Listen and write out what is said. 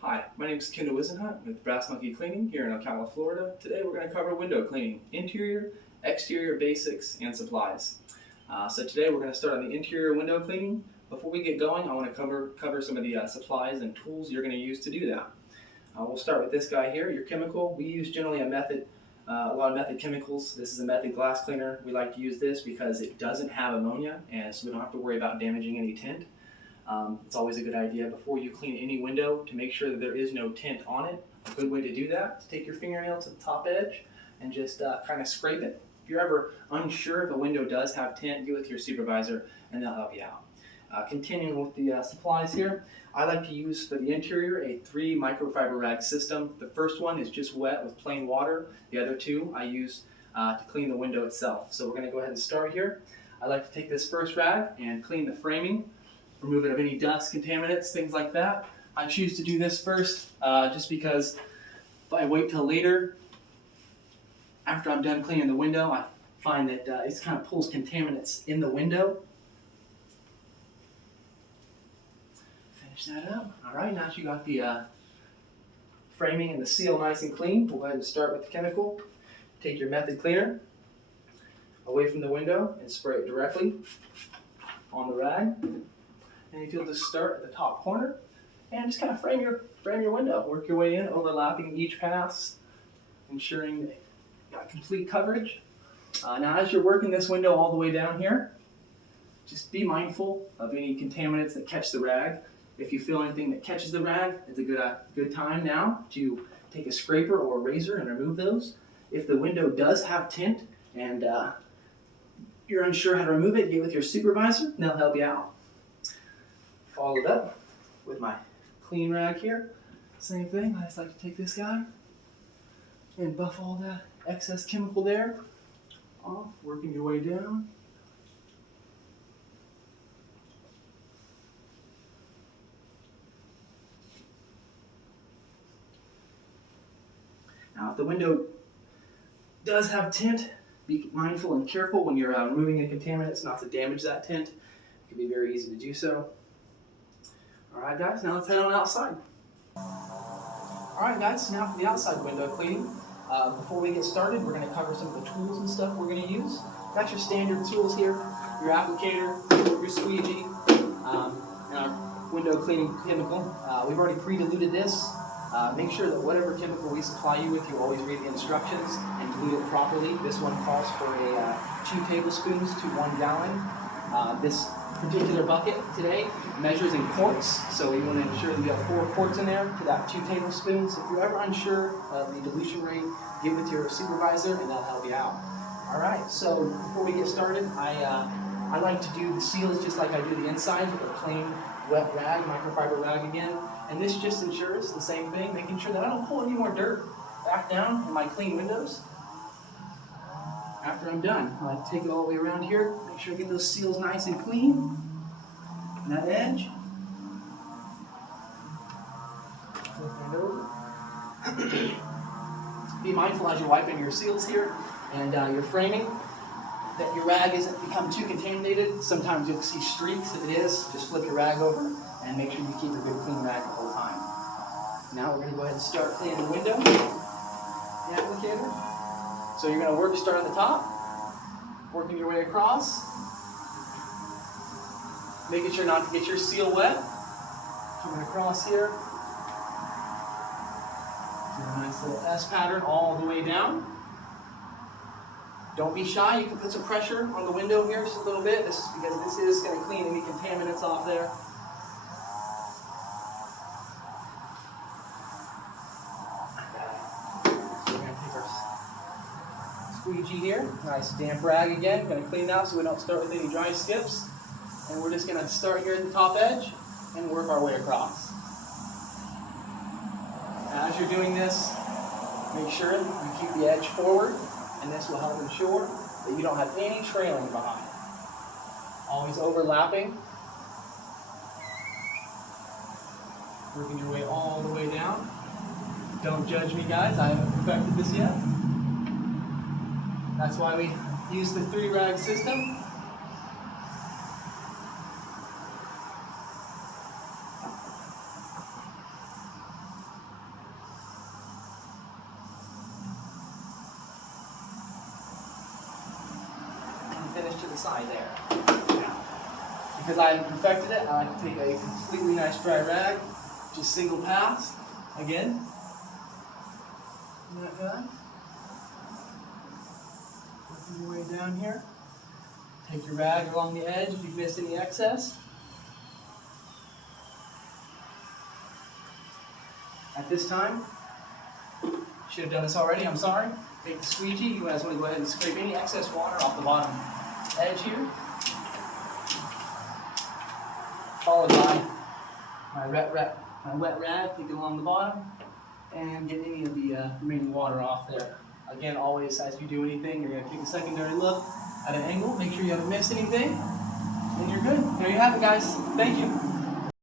Hi, my name is Kendal with Brass Monkey Cleaning here in Ocala, Florida. Today we're going to cover window cleaning, interior, exterior basics, and supplies. So today we're going to start on the interior window cleaning. Before we get going, I want to cover some of the supplies and tools you're going to use to do that. We'll start with this guy here, your chemical. We use generally a lot of method chemicals. This is a method glass cleaner. We like to use this because it doesn't have ammonia, and so we don't have to worry about damaging any tint. It's always a good idea before you clean any window to make sure that there is no tint on it. A good way to do that is take your fingernail to the top edge and just kind of scrape it. If you're ever unsure if a window does have tint, get with your supervisor and they'll help you out. Continuing with the supplies here, I like to use for the interior a 3 microfiber rag system. The first one is just wet with plain water. The other 2 I use to clean the window itself. So we're going to go ahead and start here. I like to take this first rag and clean the framing, remove it of any dust, contaminants, things like that. I choose to do this first just because if I wait till later, after I'm done cleaning the window, I find that it kind of pulls contaminants in the window. Finish that up. All right, now that you got the framing and the seal nice and clean, we'll go ahead and start with the chemical. Take your method cleaner away from the window and spray it directly on the rag. And if you'll just start at the top corner and just kind of frame your window. Work your way in, overlapping each pass, ensuring that you got complete coverage. Now as you're working this window all the way down here, just be mindful of any contaminants that catch the rag. If you feel anything that catches the rag, it's a good time now to take a scraper or a razor and remove those. If the window does have tint and you're unsure how to remove it, get with your supervisor and they'll help you out. Followed up with my clean rag here. Same thing, I just like to take this guy and buff all that excess chemical there off, working your way down. Now if the window does have tint, be mindful and careful when you're removing the contaminants not to damage that tint. It can be very easy to do so. Alright guys, now let's head on outside. Alright guys, now for the outside window cleaning. Before we get started, we're going to cover some of the tools and stuff we're going to use. Got your standard tools here, your applicator, your squeegee, and our window cleaning chemical. We've already pre-diluted this. Make sure that whatever chemical we supply you with, you always read the instructions and dilute it properly. This one calls for 2 tablespoons to 1 gallon. This particular bucket today measures in quarts, so we want to ensure that we have 4 quarts in there to that 2 tablespoons. If you're ever unsure of the dilution rate, get with your supervisor and they'll help you out. Alright, so before we get started, I like to do the seals just like I do the inside with a plain wet rag, microfiber rag again. And this just ensures the same thing, making sure that I don't pull any more dirt back down in my clean windows. After I'm done, I like to take it all the way around here, make sure I get those seals nice and clean. And that edge. Flip it over. Be mindful as you're wiping your seals here and your framing that your rag isn't become too contaminated. Sometimes you'll see streaks. If it is, just flip your rag over and make sure you keep a good clean rag the whole time. Now we're going to go ahead and start cleaning the window, the applicator. So you're going to start on the top, working your way across, making sure not to get your seal wet. Coming across here. Do a nice little S pattern all the way down. Don't be shy, you can put some pressure on the window here just a little bit. This is because this is going to clean any contaminants off there. Squeegee here, nice damp rag again. Going to clean it out so we don't start with any dry skips. And we're just going to start here at the top edge and work our way across. As you're doing this, make sure you keep the edge forward, and this will help ensure that you don't have any trailing behind. Always overlapping. Working your way all the way down. Don't judge me guys, I haven't perfected this yet. That's why we use the 3 rag system. side there. Now, because I perfected it, I like to take a completely nice dry rag, just single pass, again. Like that. Working your way down here. Take your rag along the edge if you've missed any excess. At this time, should have done this already, I'm sorry. Take the squeegee, you guys want to go ahead and scrape any excess water off the bottom edge here. Followed by my wet rag, take it along the bottom, and get any of the remaining water off there. Again, always as you do anything, you're going to take a secondary look at an angle, make sure you haven't missed anything, and you're good. There you have it, guys. Thank you.